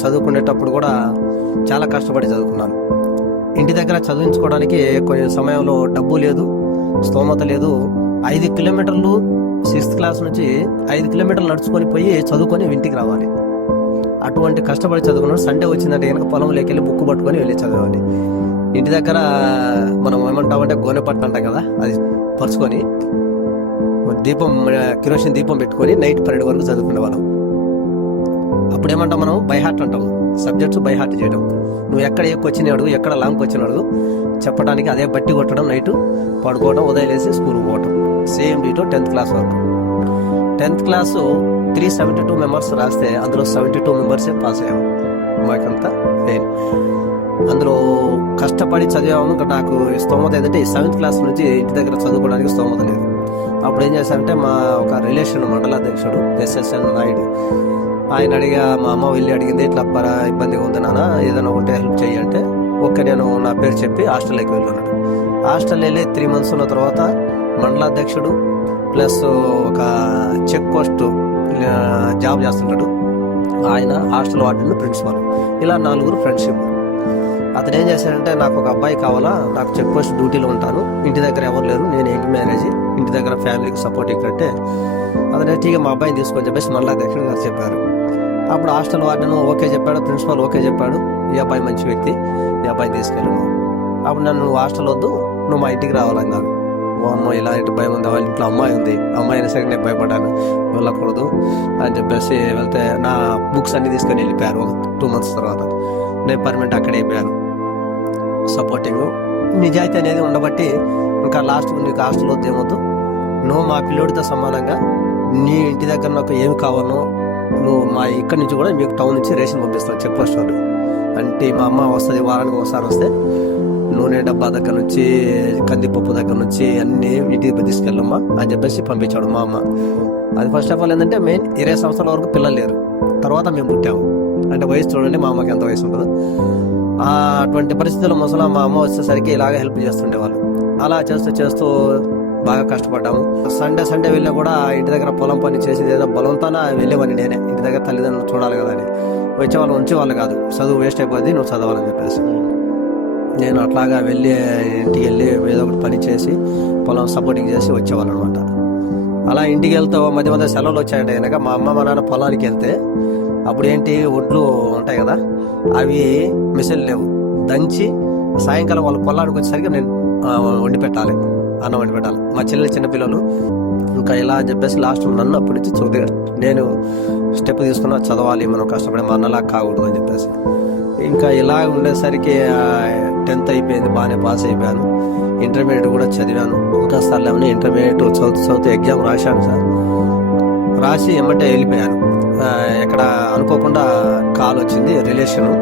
చదువుకునేటప్పుడు కూడా చాలా కష్టపడి చదువుకున్నాను. ఇంటి దగ్గర చదివించుకోవడానికి కొన్ని సమయంలో డబ్బు లేదు, స్తోమత లేదు. 5 కిలోమీటర్లు 6th క్లాస్ నుంచి 5 కిలోమీటర్లు నడుచుకొని పోయి చదువుకొని ఇంటికి రావాలి. అటువంటి కష్టపడి చదువుకున్నాను. సండే వచ్చిందంటే కనుక పొలంలోకి వెళ్ళి బుక్ పట్టుకొని వెళ్ళి చదవాలి. ఇంటి దగ్గర మనం ఏమంటామంటే గోనెపట్టు అంటాం కదా, అది పరుచుకొని కిరోసిన్ దీపం పెట్టుకొని నైట్ 12 వరకు చదువుకునే వాళ్ళం. అప్పుడు ఏమంటాం మనం బై హార్ట్ అంటాం, సబ్జెక్ట్స్ బై హార్ట్ చేయడం. నువ్వు ఎక్కడ ఎక్కువచ్చిన అడుగు, ఎక్కడ లాంగ్ వచ్చిన అడుగు చెప్పడానికి అదే బట్టి కొట్టడం, నైట్ పడుకోవడం, ఉదయం లేసి స్కూల్కి పోవడం. సేమ్ డీటో 10th క్లాస్ వరకు. 10th క్లాసు 372 మెంబర్స్ రాస్తే అందులో 72 మెంబర్సే పాస్ అయ్యాము. మాకంతా ఫెయిల్. అందులో కష్టపడి చదివాము. నాకు స్తోమత ఏంటంటే 7th క్లాస్ నుంచి ఇంటి దగ్గర చదువుకోవడానికి స్తోమత లేదు. అప్పుడు ఏం చేశానంటే మా ఒక రిలేషన్ మండలాధ్యక్షుడు SSN నాయుడు, ఆయన మా అమ్మ వెళ్ళి అడిగింది, ఇట్లా ఇబ్బందిగా ఉంది నాన్న, ఏదైనా ఒకటే హెల్ప్ చేయంటే ఓకే నేను నా పేరు చెప్పి హాస్టల్లోకి వెళ్ళున్నాడు. హాస్టల్ వెళ్ళి 3 months ఉన్న తర్వాత మండలాధ్యక్షుడు ప్లస్ ఒక చెక్ పోస్ట్ జాబ్ చేస్తుంటాడు ఆయన, హాస్టల్ వార్డెన్, ప్రిన్సిపాల్, ఇలా 4 ఫ్రెండ్షిప్. అతను ఏం చేశాడంటే నాకు ఒక అబ్బాయి కావాలా, నాకు చెక్ పోస్ట్ డ్యూటీలో ఉంటాను, ఇంటి దగ్గర ఎవరు లేరు, నేను ఏంటి మ్యారేజ్, ఇంటి దగ్గర ఫ్యామిలీకి సపోర్ట్ ఇక్కడంటే అతనే టీగా మా అబ్బాయిని తీసుకొని చెప్పేసి మండలాధ్యక్షుడు గారు చెప్పారు. అప్పుడు హాస్టల్ వార్డెన్ ఓకే చెప్పాడు, ప్రిన్సిపాల్ ఓకే చెప్పాడు, ఈ అబ్బాయి మంచి వ్యక్తి, ఈ అబ్బాయిని తీసుకెళ్ళను. అప్పుడు నన్ను హాస్టల్ వద్దు, నువ్వు మా ఇంటికి రావాలన్నారు. ఓ అమ్మ ఇలాంటి భయం ఉంది, వాళ్ళ ఇంట్లో అమ్మాయి ఉంది, అమ్మాయి అయినా సరే నేను భయపడ్డాను, వెళ్ళకూడదు అని చెప్పేసి వెళ్తే నా బుక్స్ అన్ని తీసుకొని వెళ్ళిపోయారు. 2 months తర్వాత నేను పర్మనెంట్ అక్కడే అయిపోయాను. సపోర్టింగ్ నిజాయితీ అనేది ఉండబట్టి ఇంకా లాస్ట్ నీకు హాస్టల్ వద్దు, ఏమొద్దు, నువ్వు మా పిల్లోడితో సమానంగా నీ ఇంటి దగ్గర నాకు ఏమి కావాలో నువ్వు మా ఇక్కడి నుంచి కూడా మీకు టౌన్ నుంచి రేషన్ పంపిస్తాను చెక్ పోస్ట్ వాళ్ళు అంటే, మా అమ్మ వస్తుంది వారానికి ఒకసారి వస్తే నూనె డబ్బా దగ్గర నుంచి కందిపప్పు దగ్గర నుంచి అన్ని ఇంటికి తీసుకెళ్ళమ్మా అని చెప్పేసి పంపించాడు మా అమ్మ. అది ఫస్ట్ ఆఫ్ ఆల్ ఏంటంటే మెయిన్ 20 సంవత్సరాల వరకు పిల్లలు లేరు, తర్వాత మేము పుట్టాము. అంటే వయసు చూడండి మా అమ్మకి ఎంత వయసు ఉంటుందో. అటువంటి పరిస్థితుల్లో ముసలా మా అమ్మ వచ్చేసరికి ఇలాగ హెల్ప్ చేస్తుండేవాళ్ళు. అలా చేస్తూ బాగా కష్టపడ్డాము. సండే వెళ్ళినా కూడా ఇంటి దగ్గర పొలం పని చేసేది ఏదో బలంతాన వెళ్ళేవాడిని నేనే. ఇంటి దగ్గర తల్లిదండ్రులు చూడాలి కదా అని వచ్చేవాళ్ళు, ఉంచేవాళ్ళు కాదు, చదువు వేస్ట్ అయిపోద్ది, నువ్వు చదవాలని చెప్పేసి. నేను అట్లాగా వెళ్ళి ఇంటికి వెళ్ళి ఏదో ఒకటి పని చేసి పొలం సపోర్టింగ్ చేసి వచ్చేవాళ్ళు అనమాట. అలా ఇంటికి వెళ్తే మధ్య సెలవులు వచ్చాయంటే కనుక మా అమ్మ మా నాన్న పొలానికి వెళ్తే అప్పుడు ఏంటి ఒడ్లు ఉంటాయి కదా, అవి మిషన్ లేవు, దంచి సాయంకాలం వాళ్ళ పొలానికి వచ్చేసరికి నేను వండి పెట్టాలి, అన్నం వండి పెట్టాలి. మా చెల్లెలు చిన్నపిల్లలు ఇంకా ఇలా అని చెప్పేసి లాస్ట్ నన్ను అప్పటి నుంచి చూడగా నేను స్టెప్ తీసుకున్నా, చదవాలి, మనం కష్టపడి మా అన్నలా కాకూడదు అని చెప్పేసి. ఇంకా ఇలా ఉండేసరికి 10th అయిపోయింది, బాగానే పాస్ అయిపోయాను. ఇంటర్మీడియట్ కూడా చదివాను. ఇంకా సార్లు ఏమన్నా ఇంటర్మీడియట్ చదువుతూ ఎగ్జామ్ రాశాను సార్. రాసి ఎమ్మటే వెళ్ళిపోయాను. ఎక్కడ అనుకోకుండా కాల్ వచ్చింది, రిలేషను